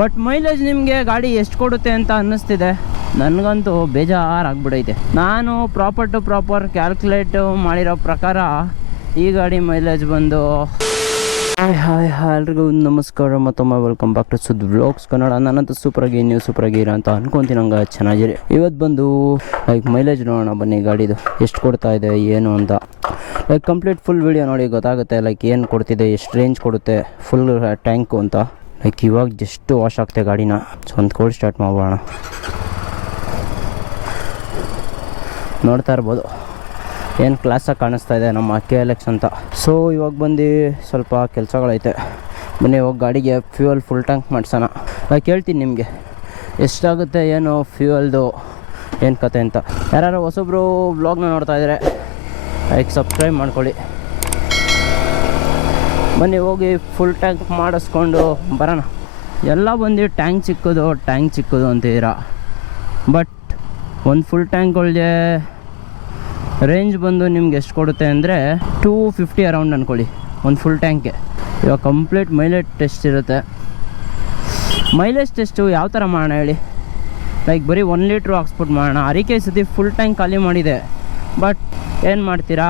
But mileage ನಿಮಗೆ ಗಾಡಿ ಎಷ್ಟು ಕೊಡುತ್ತೆ ಅಂತ ಅನ್ನಿಸ್ತಿದೆ. ನನಗಂತೂ ಬೇಜಾರಾಗ್ಬಿಡೈತೆ. ನಾನು ಪ್ರಾಪರ್ ಕ್ಯಾಲ್ಕುಲೇಟ್ ಮಾಡಿರೋ ಪ್ರಕಾರ ಈ ಗಾಡಿ ಮೈಲೇಜ್ ಬಂದು ಹಾಯ್ ಎಲ್ರಿಗೂ ನಮಸ್ಕಾರ, ಮತ್ತೊಮ್ಮೆ ವೆಲ್ಕಮ್ ಬ್ಯಾಕ್ ಟು ಸುದ್ ವ್ಲಾಗ್ಸ್ ಕನ್ನಡ. ನಾನಂತೂ ಸೂಪರಾಗಿ ನೀವು ಸೂಪರಾಗಿರ ಅಂತ ಅನ್ಕೊತೀನಿ. ನಂಗೆ ಚೆನ್ನಾಗಿರಿ. ಇವತ್ತು ಬಂದು ಲೈಕ್ ಮೈಲೇಜ್ ನೋಡೋಣ ಬನ್ನಿ, ಗಾಡಿದು ಎಷ್ಟು ಕೊಡ್ತಾ ಇದೆ ಏನು ಅಂತ. ಲೈಕ್ ಕಂಪ್ಲೀಟ್ ಫುಲ್ ವೀಡಿಯೋ ನೋಡಿ ಗೊತ್ತಾಗುತ್ತೆ ಲೈಕ್ ಏನು ಕೊಡ್ತಿದೆ, ಎಷ್ಟು ರೇಂಜ್ ಕೊಡುತ್ತೆ, ಫುಲ್ ಟ್ಯಾಂಕು ಅಂತ. ಲೈಕ್ ಇವಾಗ ಜಸ್ಟ್ ವಾಶ್ ಆಗ್ತೆ ಗಾಡಿನ. ಸೊ ಒಂದು ಕೋಲ್ಡ್ ಸ್ಟಾರ್ಟ್ ಮಾಡೋಣ. ನೋಡ್ತಾ ಇರ್ಬೋದು ಏನು ಕ್ಲಾಸಾಗಿ ಕಾಣಿಸ್ತಾ ಇದೆ ನಮ್ಮ KLX ಅಂತ. ಸೊ ಇವಾಗ ಬಂದು ಸ್ವಲ್ಪ ಕೆಲಸಗಳೈತೆ. ಬನ್ನಿ ಇವಾಗ ಗಾಡಿಗೆ ಫ್ಯೂಯಲ್ ಫುಲ್ ಟ್ಯಾಂಕ್ ಮಾಡಿಸೋಣ. ಲೈಕ್ ಹೇಳ್ತೀನಿ ನಿಮಗೆ ಎಷ್ಟಾಗುತ್ತೆ ಏನು ಫ್ಯೂಯಲ್ದು ಏನು ಕತೆ ಅಂತ. ಯಾರು ಹೊಸೊಬ್ರು ವ್ಲಾಗ್ನ ನೋಡ್ತಾ ಇದ್ದಾರೆ ಲೈಕ್ ಸಬ್ಸ್ಕ್ರೈಬ್ ಮಾಡ್ಕೊಳ್ಳಿ. ಬನ್ನಿ ಹೋಗಿ ಫುಲ್ ಟ್ಯಾಂಕ್ ಮಾಡಿಸ್ಕೊಂಡು ಬರೋಣ. ಎಲ್ಲ ಬಂದು ಟ್ಯಾಂಕ್ ಚಿಕ್ಕದು ಅಂತೀರಾ, ಬಟ್ ಒಂದು ಫುಲ್ ಟ್ಯಾಂಕ್ಗಳಿಗೆ ರೇಂಜ್ ಬಂದು ನಿಮ್ಗೆ ಎಷ್ಟು ಕೊಡುತ್ತೆ ಅಂದರೆ 250 ಅರೌಂಡ್ ಅಂದ್ಕೊಳ್ಳಿ ಒಂದು ಫುಲ್ ಟ್ಯಾಂಕ್ಗೆ. ಇವಾಗ ಕಂಪ್ಲೀಟ್ ಮೈಲೇಜ್ ಟೆಸ್ಟ್ ಇರುತ್ತೆ. ಮೈಲೇಜ್ ಟೆಸ್ಟು ಯಾವ ಥರ ಮಾಡೋಣ ಹೇಳಿ. ಲೈಕ್ ಬರೀ 1 ಲೀಟ್ರು ಹಾಕ್ಸ್ಬಿಟ್ಟು ಮಾಡೋಣ. ಅರಿಕೆ ಸತಿ ಫುಲ್ ಟ್ಯಾಂಕ್ ಖಾಲಿ ಮಾಡಿದೆ, ಬಟ್ ಏನು ಮಾಡ್ತೀರಾ,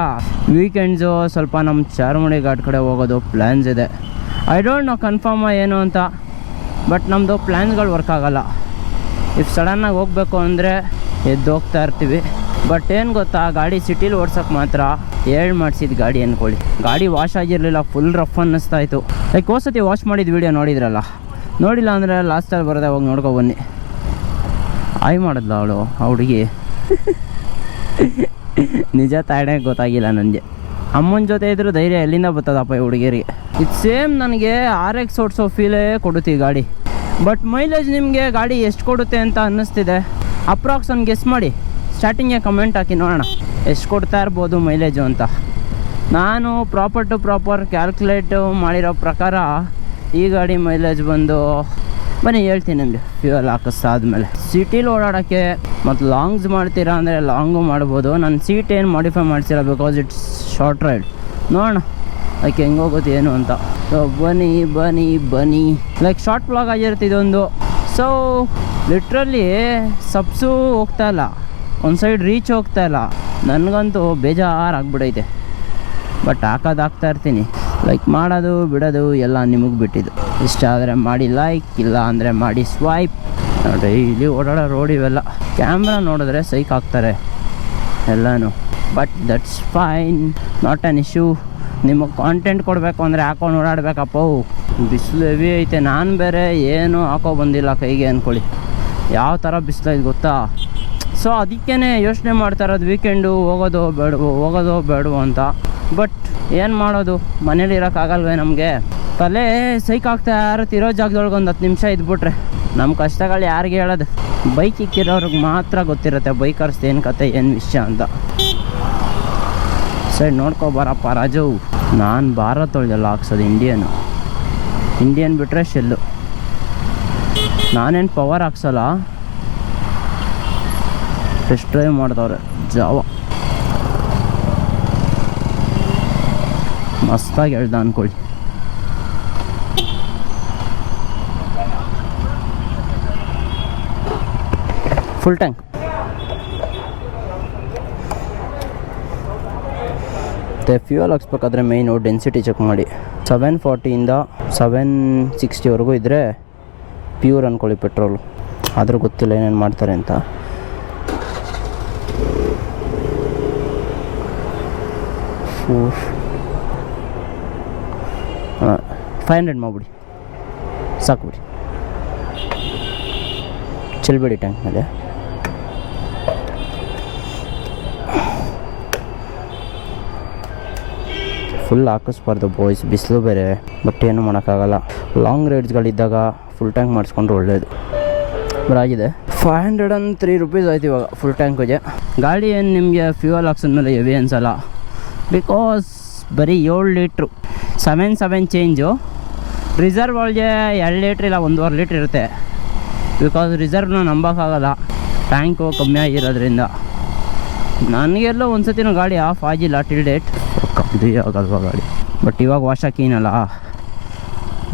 ವೀಕೆಂಡ್ಸು ಸ್ವಲ್ಪ ನಮ್ಮ ಚಾರ್ಮುಡಿ ಘಾಟ್ ಕಡೆ ಹೋಗೋದು ಪ್ಲ್ಯಾನ್ಸ್ ಇದೆ. ಐ ಡೋಂಟ್ ನೋ ಕನ್ಫರ್ಮ ಏನು ಅಂತ, ಬಟ್ ನಮ್ಮದು ಪ್ಲ್ಯಾನ್ಸ್ಗಳು ವರ್ಕ್ ಆಗೋಲ್ಲ. ಇಫ್ ಸಡನ್ನಾಗಿ ಹೋಗಬೇಕು ಅಂದರೆ ಎದ್ದು ಹೋಗ್ತಾ ಇರ್ತೀವಿ. ಬಟ್ ಏನು ಗೊತ್ತಾ, ಗಾಡಿ ಸಿಟಿಲಿ ಓಡ್ಸೋಕ್ಕೆ ಮಾತ್ರ ಮಾಡಿಸಿದ ಗಾಡಿ ಅಂದ್ಕೊಳ್ಳಿ. ಗಾಡಿ ವಾಶ್ ಆಗಿರಲಿಲ್ಲ, ಫುಲ್ ರಫ್ ಅನ್ನಿಸ್ತಾಯಿತ್ತು. ಲೈಕ್ ಹೋಸತಿ ವಾಶ್ ಮಾಡಿದ ವೀಡಿಯೋ ನೋಡಿದ್ರಲ್ಲ, ನೋಡಿಲ್ಲ ಅಂದರೆ ಲಾಸ್ಟಲ್ಲಿ ಬರೋದೆ ಹೋಗಿ ನೋಡ್ಕೊಬನ್ನಿ. ಆಯ್ ಮಾಡಿದ್ಲ ಅವಳು ಆ ಹುಡುಗಿ. ನಿಜ ತಾಯಿನೇ ಗೊತ್ತಾಗಿಲ್ಲ ನನಗೆ. ಅಮ್ಮನ ಜೊತೆ ಇದ್ರೂ ಧೈರ್ಯ ಎಲ್ಲಿಂದ ಬರ್ತದಪ್ಪ ಈ ಹುಡುಗಿಯರಿಗೆ. ಇದು ಸೇಮ್ ನನಗೆ RX ಓಡಿಸೋ ಫೀಲೇ ಕೊಡುತ್ತೆ ಈ ಗಾಡಿ. ಬಟ್ ಮೈಲೇಜ್ ನಿಮಗೆ ಗಾಡಿ ಎಷ್ಟು ಕೊಡುತ್ತೆ ಅಂತ ಅನ್ನಿಸ್ತಿದೆ. ಅಪ್ರಾಕ್ಸ್ ಒಂದು ಗೆಸ್ ಮಾಡಿ, ಸ್ಟಾರ್ಟಿಂಗ್ಗೆ ಕಮೆಂಟ್ ಹಾಕಿ ನೋಡೋಣ ಎಷ್ಟು ಕೊಡ್ತಾ ಇರ್ಬೋದು ಮೈಲೇಜು ಅಂತ. ನಾನು ಪ್ರಾಪರ್ ಕ್ಯಾಲ್ಕುಲೇಟ್ ಮಾಡಿರೋ ಪ್ರಕಾರ ಈ ಗಾಡಿ ಮೈಲೇಜ್ ಬಂದು ಬನ್ನಿ ಹೇಳ್ತೀನಿ ನಿಮಗೆ. ಫ್ಯೂಯಲ್ ಹಾಕಿಸಾದ್ಮೇಲೆ ಸಿಟಿಲಿ ಓಡಾಡೋಕ್ಕೆ ಮತ್ತು ಲಾಂಗ್ಸ್ ಮಾಡ್ತೀರಾ ಅಂದರೆ ಲಾಂಗು ಮಾಡ್ಬೋದು. ನಾನು ಸೀಟ್ ಏನು ಮಾಡಿಫೈ ಮಾಡ್ಸಿಲ್ಲ, ಬಿಕಾಸ್ ಇಟ್ಸ್ ಶಾರ್ಟ್ ರೈಡ್. ನೋಡೋಣ ಲೈಕ್ ಹೆಂಗೆ ಹೋಗುತ್ತೆ ಏನು ಅಂತ. ಸೊ ಬನ್ನಿ ಲೈಕ್ ಶಾರ್ಟ್ ವ್ಲಾಗ್ ಆಗಿರುತ್ತೆ ಇದೊಂದು. ಸೊ ಲಿಟ್ರಲಿ ಸಬ್ಸು ಹೋಗ್ತಾ ಇಲ್ಲ, ಒಂದು ಸೈಡ್ ರೀಚ್ ಹೋಗ್ತಾ ಇಲ್ಲ. ನನಗಂತೂ ಬೇಜಾರಾಗ್ಬಿಡೈತೆ. ಬಟ್ ಹಾಕ್ತಾ ಇರ್ತೀನಿ. ಲೈಕ್ ಮಾಡೋದು ಬಿಡೋದು ಎಲ್ಲ ನಿಮಗೆ ಬಿಟ್ಟಿದ್ದು. ಇಷ್ಟ ಆದರೆ ಮಾಡಿ ಲೈಕ್, ಇಲ್ಲ ಅಂದರೆ ಮಾಡಿ ಸ್ವೈಪ್. ಡೈಲಿ ಓಡಾಡೋ ರೋಡ್ ಇವೆಲ್ಲ. ಕ್ಯಾಮ್ರಾ ನೋಡಿದ್ರೆ ಸೈಕ್ ಹಾಕ್ತಾರೆ ಎಲ್ಲನೂ, but that's fine, not an issue. ನಿಮಗೆ ಕಾಂಟೆಂಟ್ ಕೊಡಬೇಕು ಅಂದರೆ ಹಾಕೊಂಡು ಓಡಾಡಬೇಕಪ್ಪ. ಬಿಸಿಲು ಹೆವಿ ಐತೆ. ನಾನು ಬೇರೆ ಏನು ಹಾಕೋ ಬಂದಿಲ್ಲ ಕೈಗೆ ಅಂದ್ಕೊಳ್ಳಿ. ಯಾವ ಥರ ಬಿಸಿಲೈತೆ ಗೊತ್ತಾ. ಸೊ ಅದಕ್ಕೇ ಯೋಚನೆ ಮಾಡ್ತಾ ಇರೋದು ವೀಕೆಂಡು ಹೋಗೋದೋ ಬೇಡವೋ ಅಂತ. ಬಟ್ ಏನು ಮಾಡೋದು, ಮನೇಲಿ ಇರೋಕ್ಕಾಗಲ್ವೇ ನಮಗೆ. ತಲೆ ಸೈಕ್ ಆಗ್ತಾ ಇರುತ್ತೆ. ಇರೋ ಜಾಗದೊಳಗೆ ಒಂದು 10 ನಿಮಿಷ ಇದ್ಬಿಟ್ರೆ ನಮ್ಮ ಕಷ್ಟಗಳು ಯಾರಿಗೆ ಹೇಳೋದು. ಬೈಕ್ ಇಕ್ಕಿರೋರಿಗೆ ಮಾತ್ರ ಗೊತ್ತಿರುತ್ತೆ ಬೈಕರ್ಸ್ ಏನು ಕತೆ ಏನು ವಿಷಯ ಅಂತ. ಸೈಡ್ ನೋಡ್ಕೊಬಾರಪ್ಪ ರಾಜು. ನಾನು ಭಾರತ್ ಒಳಗೆಲ್ಲ ಹಾಕ್ಸೋದು ಇಂಡಿಯನ್ ಬಿಟ್ಟರೆ ಶೆಲ್ಲು. ನಾನೇನು ಪವರ್ ಹಾಕ್ಸಲ್ಲ. ಟೆಸ್ಟ್ ಡ್ರೈವ್ ಮಾಡಿದವ್ರೆ ಜಾವ, ಮಸ್ತಾಗಿ ಹೇಳ್ದ ಅಂದ್ಕೊಳ್ಳಿ. Full tank. ಮತ್ತು ಫ್ಯೂಯಲ್ ಹಾಕ್ಸ್ಬೇಕಾದ್ರೆ ಮೇಯ್ನು ಡೆನ್ಸಿಟಿ ಚೆಕ್ ಮಾಡಿ. 740ಇಂದ 760ವರೆಗೂ ಇದ್ದರೆ ಪ್ಯೂರ್ ಅಂದ್ಕೊಳ್ಳಿ ಪೆಟ್ರೋಲು. ಆದರೂ ಗೊತ್ತಿಲ್ಲ ಏನೇನು ಮಾಡ್ತಾರೆ ಅಂತ. 500 ಮಾಡಿಬಿಡಿ ಸಾಕು ಬಿಡಿ. ಚೆಲ್ಬೇಡಿ ಟ್ಯಾಂಕ್ ಮೇಲೆ. ಫುಲ್ ಹಾಕಿಸ್ಬಾರ್ದು ಬಾಯ್ಸ್, ಬಿಸಿಲು ಬೇರೆ. ಬಟ್ ಏನು ಮಾಡೋಕ್ಕಾಗಲ್ಲ. ಲಾಂಗ್ ರೈಡ್ಸ್ಗಳಿದ್ದಾಗ ಫುಲ್ ಟ್ಯಾಂಕ್ ಮಾಡಿಸ್ಕೊಂಡ್ರೆ ಒಳ್ಳೆಯದು. ಬರಾಗಿದೆ 503 ರೂಪೀಸ್ ಆಯ್ತು ಇವಾಗ ಫುಲ್ ಟ್ಯಾಂಕಿಗೆ. ಗಾಡಿ ಏನು ನಿಮಗೆ ಫ್ಯೂಯಲ್ ಹಾಕ್ಸಿದ್ಮೇಲೆ ಹೆವಿ ಅನ್ಸಲ್ಲ, ಬಿಕಾಸ್ ಬರೀ 7 ಲೀಟ್ರು 7 ಚೇಂಜು. ರಿಸರ್ವ್ ಒಳಗೆ 2 ಲೀಟ್ರ್ ಇಲ್ಲ 1.5 ಲೀಟ್ರ್ ಇರುತ್ತೆ. ಬಿಕಾಸ್ ರಿಸರ್ವ್ನ ನಂಬೋಕ್ಕಾಗಲ್ಲ, ಟ್ಯಾಂಕು ಕಮ್ಮಿ ಆಗಿರೋದ್ರಿಂದ. ನನಗೆಲ್ಲೋ ಒಂದು ಸತಿನೂ ಗಾಡಿ ಆಫ್ ಆಗಿಲ್ಲ ಟಿಲ್ ಡೇಟ್. ಕಮ್ಮಿ ಆಗಲ್ವ ಗಾಡಿ. ಬಟ್ ಇವಾಗ ವಾಶ್ ಹಾಕಿನಲ್ಲ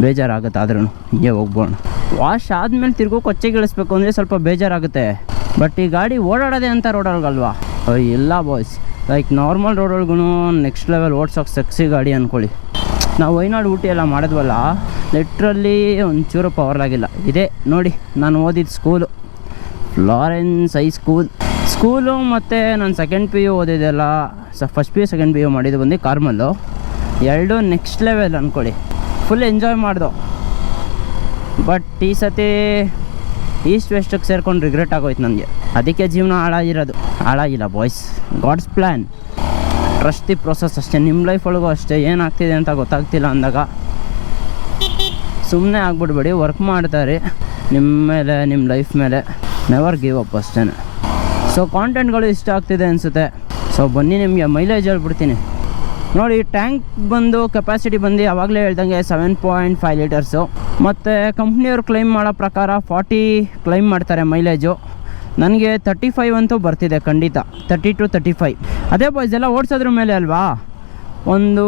ಬೇಜಾರಾಗುತ್ತೆ. ಆದ್ರೂ ಹಿಂಗೆ ಹೋಗ್ಬೋಣ. ವಾಶ್ ಆದಮೇಲೆ ತಿರ್ಗೋ ಕೊಚ್ಚೆಗಿಳಿಸ್ಬೇಕು ಅಂದರೆ ಸ್ವಲ್ಪ ಬೇಜಾರಾಗುತ್ತೆ. ಬಟ್ ಈ ಗಾಡಿ ಓಡಾಡೋದೆ ಅಂತ ರೋಡೊಳಗಲ್ವಾ, ಇಲ್ಲ ಬಾಯ್ಸ್. ಲೈಕ್ ನಾರ್ಮಲ್ ರೋಡೊಳಗೂ ನೆಕ್ಸ್ಟ್ ಲೆವೆಲ್ ಓಡ್ಸೋಕೆ ಸೆಕ್ಸಿ ಗಾಡಿ ಅಂದ್ಕೊಳ್ಳಿ. ನಾವು ವೈನಾಡು ಊಟಿ ಎಲ್ಲ ಮಾಡಿದ್ವಲ್ಲ, ಲಿಟ್ರಲ್ಲಿ ಒಂಚೂರು ಪವರ್ ಆಗಿಲ್ಲ. ಇದೇ ನೋಡಿ ನಾನು ಓದಿದ ಸ್ಕೂಲು, ಫ್ಲಾರೆನ್ಸ್ ಹೈ ಸ್ಕೂಲು ಮತ್ತು ನಾನು ಸೆಕೆಂಡ್ ಪಿ ಯು ಓದಿದ್ದೆಲ್ಲ, first P U second P U ಮಾಡಿದ್ದು ಬಂದು ಕಾರ್ಮಲ್ಲು. ಎರಡು ನೆಕ್ಸ್ಟ್ ಲೆವೆಲ್ ಅಂದ್ಕೊಳ್ಳಿ, ಫುಲ್ ಎಂಜಾಯ್ ಮಾಡ್ದೋ. ಬಟ್ ಈ ಸತಿ ಈಸ್ಟ್ ವೆಸ್ಟಿಗೆ ಸೇರ್ಕೊಂಡು ರಿಗ್ರೆಟ್ ಆಗೋಯ್ತು ನನಗೆ. ಅದಕ್ಕೆ ಜೀವನ ಹಾಳಾಗಿಲ್ಲ boys. God's plan, trust the process ಅಷ್ಟೇ. ನಿಮ್ಮ ಲೈಫ್ ಒಳಗೂ ಅಷ್ಟೇ, ಏನಾಗ್ತಿದೆ ಅಂತ ಗೊತ್ತಾಗ್ತಿಲ್ಲ ಅಂದಾಗ ಸುಮ್ಮನೆ ಆಗ್ಬಿಡ್ಬೇಡಿ, ವರ್ಕ್ ಮಾಡ್ತಾರೆ ನಿಮ್ಮ ಮೇಲೆ, ನಿಮ್ಮ ಲೈಫ್ ಮೇಲೆ. ನೆವರ್ ಗಿವ್ ಅಪ್ ಅಷ್ಟೇ. ಸೊ ಕಾಂಟೆಂಟ್ಗಳು ಇಷ್ಟ ಆಗ್ತಿದೆ ಅನಿಸುತ್ತೆ. ಸೊ ಬನ್ನಿ ನಿಮಗೆ ಮೈಲೇಜ್ ಹೇಳ್ಬಿಡ್ತೀನಿ ನೋಡಿ. ಟ್ಯಾಂಕ್ ಬಂದು ಕೆಪಾಸಿಟಿ ಬಂದು ಆವಾಗಲೇ ಹೇಳ್ದಂಗೆ 7.5 ಲೀಟರ್ಸು. ಮತ್ತು ಕಂಪ್ನಿಯವ್ರು ಕ್ಲೈಮ್ ಮಾಡೋ ಪ್ರಕಾರ 40 ಕ್ಲೈಮ್ ಮಾಡ್ತಾರೆ ಮೈಲೇಜು. ನನಗೆ 35 ಅಂತೂ ಬರ್ತಿದೆ ಖಂಡಿತ, 30 to 35. ಅದೇ ಬಾಯ್ಸ್ ಎಲ್ಲ ಓಡಿಸೋದ್ರ ಮೇಲೆ ಅಲ್ವಾ, ಒಂದು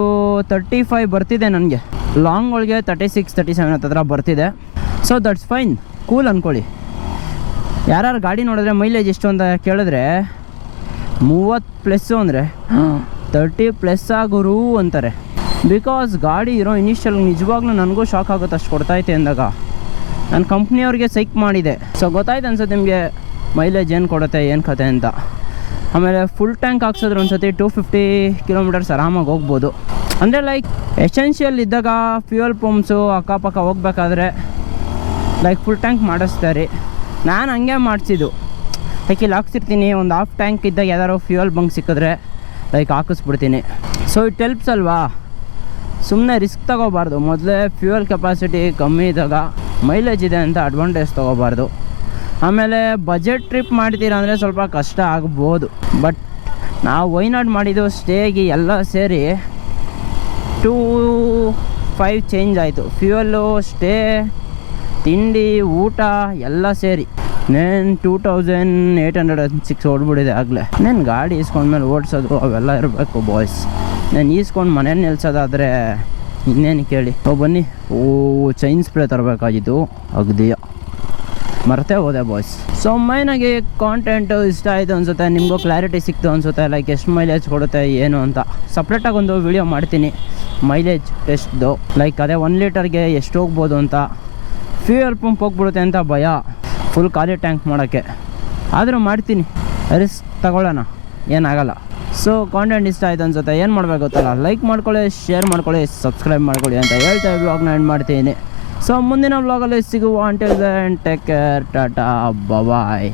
35 ಬರ್ತಿದೆ ನನಗೆ. ಲಾಂಗ್ ಒಳಗೆ 36, 37 ಹತ್ರ ಬರ್ತಿದೆ. ಸೊ ದಟ್ಸ್ ಫೈನ್, ಕೂಲ್ ಅಂದ್ಕೊಳ್ಳಿ. ಯಾರು ಗಾಡಿ ನೋಡಿದ್ರೆ ಮೈಲೇಜ್ ಎಷ್ಟು ಅಂತ ಕೇಳಿದ್ರೆ 30+ ಅಂದರೆ 30+ ಆಗೋರು ಅಂತಾರೆ. ಬಿಕಾಸ್ ಗಾಡಿ ಇರೋ ಇನಿಷಿಯಲ್ ನಿಜವಾಗ್ಲೂ ನನಗೂ ಶಾಕ್ ಆಗುತ್ತೆ ಅಷ್ಟು ಕೊಡ್ತೈತೆ ಅಂದಾಗ. ನಾನು ಕಂಪ್ನಿಯವ್ರಿಗೆ ಸೈಕ್ ಮಾಡಿದೆ. ಸೊ ಗೊತ್ತಾಯ್ತು ಅನ್ಸುತ್ತೆ ನಿಮಗೆ ಮೈಲೇಜ್ ಏನು ಕೊಡುತ್ತೆ, ಏನು ಕತೆ ಅಂತ. ಆಮೇಲೆ ಫುಲ್ ಟ್ಯಾಂಕ್ ಹಾಕ್ಸಿದ್ರೆ ಒಂದು ಸತಿ 250 ಕಿಲೋಮೀಟರ್ಸ್ ಆರಾಮಾಗಿ ಹೋಗ್ಬೋದು. ಅಂದರೆ ಲೈಕ್ ಎಸೆನ್ಷಿಯಲ್ ಇದ್ದಾಗ ಫ್ಯೂಯಲ್ ಪಂಪ್ಸು ಅಕ್ಕಪಕ್ಕ ಹೋಗ್ಬೇಕಾದ್ರೆ ಲೈಕ್ ಫುಲ್ ಟ್ಯಾಂಕ್ ಮಾಡಿಸ್ತಾರೆ. ನಾನು ಹಂಗೆ ಮಾಡಿಸಿದ್ದು. ಲೈಕ್ ಇಲ್ಲಿ ಹಾಕ್ಸಿರ್ತೀನಿ, ಒಂದು ಹಾಫ್ ಟ್ಯಾಂಕ್ ಇದ್ದಾಗ ಯಾವ್ದಾದ್ರು ಫ್ಯೂಯಲ್ ಬಂಕ್ ಸಿಕ್ಕಿದ್ರೆ ಲೈಕ್ ಹಾಕಿಸ್ಬಿಡ್ತೀನಿ. ಸೊ ಇಟ್ ಹೆಲ್ಪ್ಸ್ ಅಲ್ವಾ, ಸುಮ್ಮನೆ ರಿಸ್ಕ್ ತೊಗೋಬಾರ್ದು. ಮೊದಲೇ ಫ್ಯೂಯಲ್ ಕೆಪಾಸಿಟಿ ಕಮ್ಮಿ ಇದ್ದಾಗ ಮೈಲೇಜ್ ಇದೆ ಅಂತ ಅಡ್ವಾಂಟೇಜ್ ತೊಗೋಬಾರ್ದು. ಆಮೇಲೆ ಬಜೆಟ್ ಟ್ರಿಪ್ ಮಾಡ್ತೀರ ಅಂದರೆ ಸ್ವಲ್ಪ ಕಷ್ಟ ಆಗ್ಬೋದು. ಬಟ್ ನಾವು ವೈನಾಡ್ ಮಾಡಿದ್ದು ಸ್ಟೇಗೆ ಎಲ್ಲ ಸೇರಿ 2,500 ಚೇಂಜ್ ಆಯಿತು. ಫ್ಯೂಯಲ್ಲು, ಸ್ಟೇ, ತಿಂಡಿ, ಊಟ ಎಲ್ಲ ಸೇರಿ ನೇನು 2,806 ಓಡ್ಬಿಟ್ಟಿದೆ ಆಗಲೇ. ನಾನು ಗಾಡಿ ಈಸ್ಕೊಂಡ್ಮೇಲೆ ಓಡಿಸೋದು ಅವೆಲ್ಲ ಇರಬೇಕು ಬಾಯ್ಸ್. ನಾನು ಈಸ್ಕೊಂಡು ಮನೇಲಿ ನಿಲ್ಸೋದಾದರೆ ಇನ್ನೇನು ಕೇಳಿ. ಬನ್ನಿ, ಚೈನ್ ಸ್ಪ್ರೇ ತರಬೇಕಾಗಿತ್ತು, ಅಗ್ದಿಯ ಮರ್ತೇ ಹೋದೆ ಬಾಯ್ಸ್. ಸೊ ಮೈನಾಗಿ ಕಾಂಟೆಂಟು ಇಷ್ಟ ಆಯಿತು ಅನಿಸುತ್ತೆ, ನಿಮಗೂ ಕ್ಲಾರಿಟಿ ಸಿಕ್ತು ಅನಿಸುತ್ತೆ. ಲೈಕ್ ಎಷ್ಟು ಮೈಲೇಜ್ ಕೊಡುತ್ತೆ ಏನು ಅಂತ ಸಪ್ರೇಟಾಗಿ ಒಂದು ವಿಡಿಯೋ ಮಾಡ್ತೀನಿ ಮೈಲೇಜ್ ಟೆಸ್ಟ್ದು. ಲೈಕ್ ಅದೇ 1 ಲೀಟರ್ಗೆ ಎಷ್ಟು ಹೋಗ್ಬೋದು ಅಂತ. ಫ್ಯೂಯಲ್ ಪಂಪ್ ಹೋಗ್ಬಿಡುತ್ತೆ ಅಂತ ಭಯ ಫುಲ್ ಖಾಲಿ ಟ್ಯಾಂಕ್ ಮಾಡೋಕ್ಕೆ. ಆದರೂ ಮಾಡ್ತೀನಿ, ರಿಸ್ಕ್ ತಗೊಳ್ಳೋಣ, ಏನಾಗಲ್ಲ. ಸೊ ಕಾಂಟೆಂಟ್ ಇಷ್ಟ ಆಯ್ತು ಅನ್ಸುತ್ತೆ, ಏನು ಮಾಡಬೇಕು ಗೊತ್ತಲ್ಲ, ಲೈಕ್ ಮಾಡ್ಕೊಳ್ಳಿ, ಶೇರ್ ಮಾಡ್ಕೊಳ್ಳಿ, ಸಬ್ಸ್ಕ್ರೈಬ್ ಮಾಡ್ಕೊಳ್ಳಿ ಅಂತ ಹೇಳ್ತಾ ವ್ಲಾಗ್ನ ಎಂಡ್ ಮಾಡ್ತೀನಿ. ಸೊ ಮುಂದಿನ ವ್ಲಾಗಲ್ಲಿ ಸಿಗುವ. Until then take care, tata, ಬಾಯ್.